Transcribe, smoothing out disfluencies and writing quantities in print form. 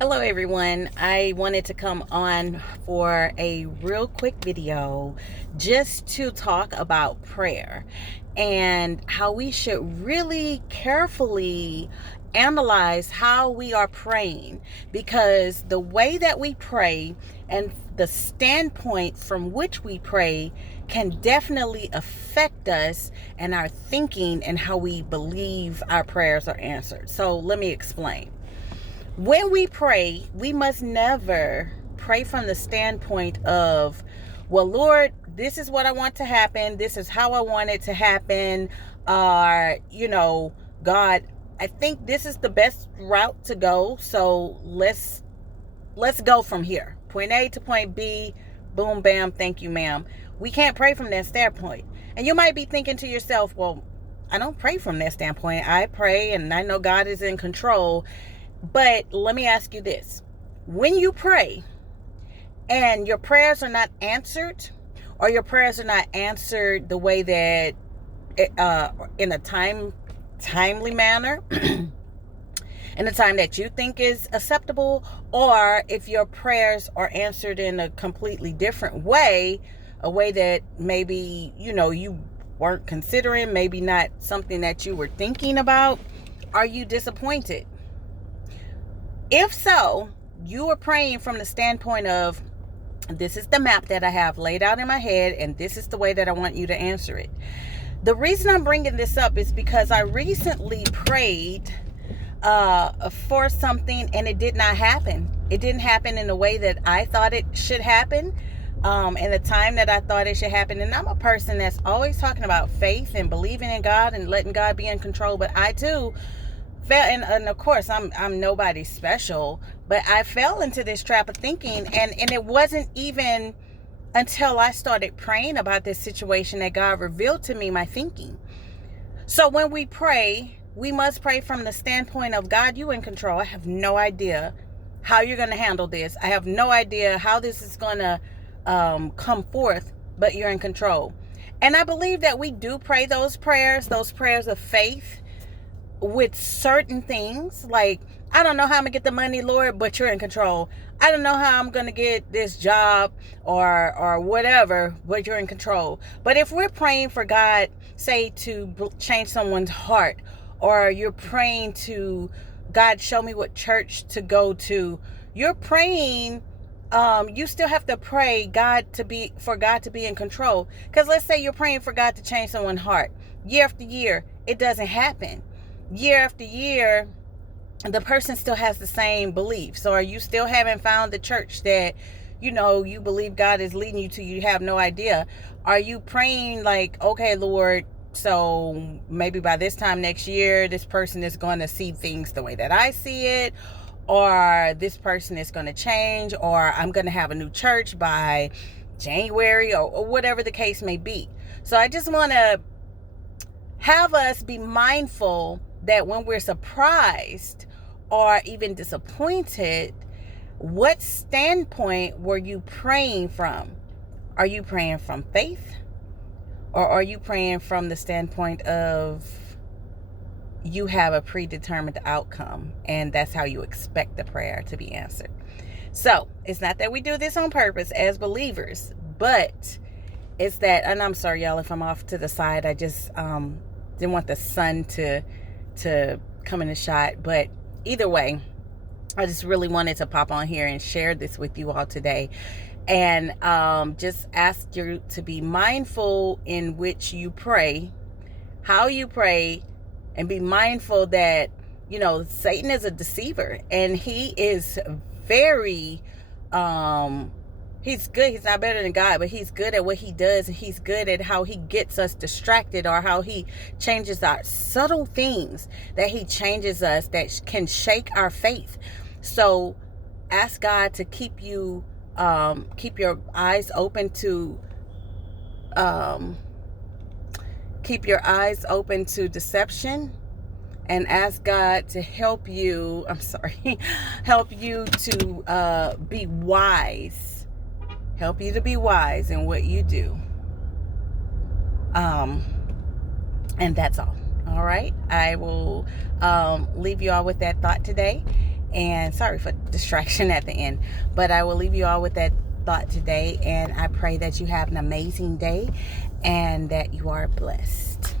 Hello everyone. I wanted to come on for a real quick video just to talk about prayer and how we should really carefully analyze how we are praying, because the way that we pray and the standpoint from which we pray can definitely affect us and our thinking and how we believe our prayers are answered. So let me explain. When we pray, we must never pray from the standpoint of, well, Lord, this is what I want to happen. This is how I want it to happen. God, I think this is the best route to go. So let's go from here. Point A to point B. Boom, bam, thank you, ma'am. We can't pray from that standpoint. And you might be thinking to yourself, well, I don't pray from that standpoint. I pray and I know God is in control. But let me ask you this. When you pray and your prayers are not answered, or your prayers are not answered the way that in a timely manner, in a time that you think is acceptable, or if your prayers are answered in a completely different way, a way that maybe, you weren't considering, maybe not something that you were thinking about, are you disappointed? If so, you are praying from the standpoint of, this is the map that I have laid out in my head, and this is the way that I want you to answer it. The reason I'm bringing this up is because I recently prayed for something and it did not happen. It didn't happen in the way that I thought it should happen, in the time that I thought it should happen. And I'm a person that's always talking about faith and believing in God and letting God be in control. But I too fell, and of course I'm nobody special, but I fell into this trap of thinking, and it wasn't even until I started praying about this situation that God revealed to me my thinking. So when we pray, we must pray from the standpoint of, God, you in control. I have no idea how you're going to handle this. I have no idea how this is going to come forth, but you're in control. And I believe that we do pray those prayers of faith with certain things. Like, I don't know how I'm gonna get the money, Lord, but you're in control. I don't know how I'm gonna get this job or whatever, but you're in control. But if we're praying for God, say, to change someone's heart, or you're praying to God, show me what church to go to, you're praying, you still have to pray for God to be in control. Because let's say you're praying for God to change someone's heart. Year after year, it doesn't happen. Year after year, the person still has the same beliefs, or you still haven't found the church that you believe God is leading you to. You have no idea. Are you praying like, okay, Lord, so maybe by this time next year this person is going to see things the way that I see it, or this person is going to change, or I'm going to have a new church by January, or whatever the case may be. So I just want to have us be mindful that when we're surprised or even disappointed, what standpoint were you praying from? Are you praying from faith, or are you praying from the standpoint of you have a predetermined outcome and that's how you expect the prayer to be answered? So it's not that we do this on purpose as believers, but it's that, and I'm sorry y'all if I'm off to the side, I just didn't want the sun to come in the shot. But either way, I just really wanted to pop on here and share this with you all today, and just ask you to be mindful in which you pray, how you pray, and be mindful that Satan is a deceiver, and he is very he's good. He's not better than God, but he's good at what he does. And he's good at how he gets us distracted, or how he changes our subtle things that he changes us that can shake our faith. So ask God to keep your eyes open to deception, and ask God to help you. Help you to be wise. Help you to be wise in what you do. And that's all. All right. I will leave you all with that thought today. And sorry for distraction at the end, but I will leave you all with that thought today, and I pray that you have an amazing day and that you are blessed.